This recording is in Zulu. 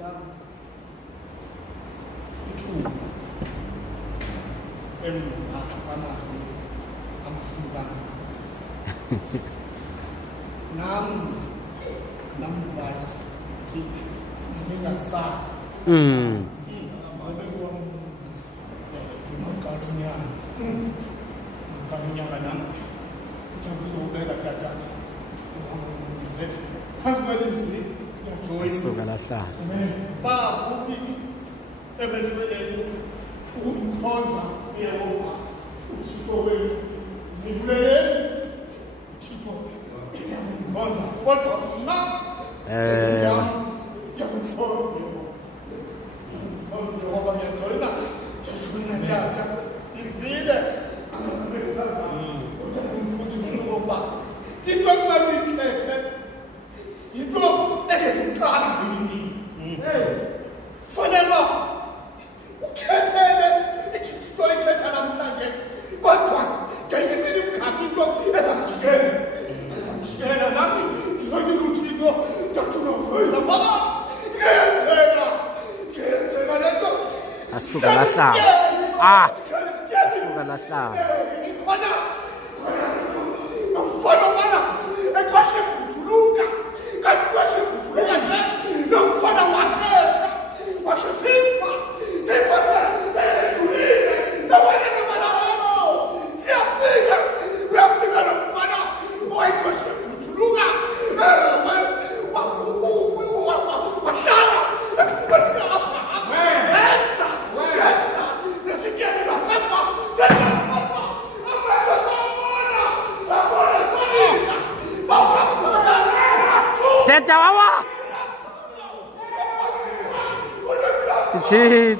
yami ithuba emva kwamazwi amhlukana namvayisi thi ngingasala Kanyanga nami uthanduzobeka tata phansi kwelizwi suka lahlala babuki ebelelele ukumkhonza uyehova uthixo wethu zivuleleni uthixo uyamkhonza kodwa mna yamkhonza yehova ngiyajoyina tata ivile into ekumele uyikhethe yinto engezuqala fanele ukhethele into oyikhetha namhlanje kodwa ngenye imini kungaphi into ezakujikela nami ngizokile uthixo ndathunofeza baba ngiyenzeka lento asuka lahlala asuka lahlala ikhona mfana bana ekwashe kuthuluka kanti kwashe kuthuluka nje nomfana wakhetha washefika sifasa selulile nawana namalalo siyafika uyafika nomfana oyikwashe kuthuluka wahlala efubathi apha Teta wawa Chief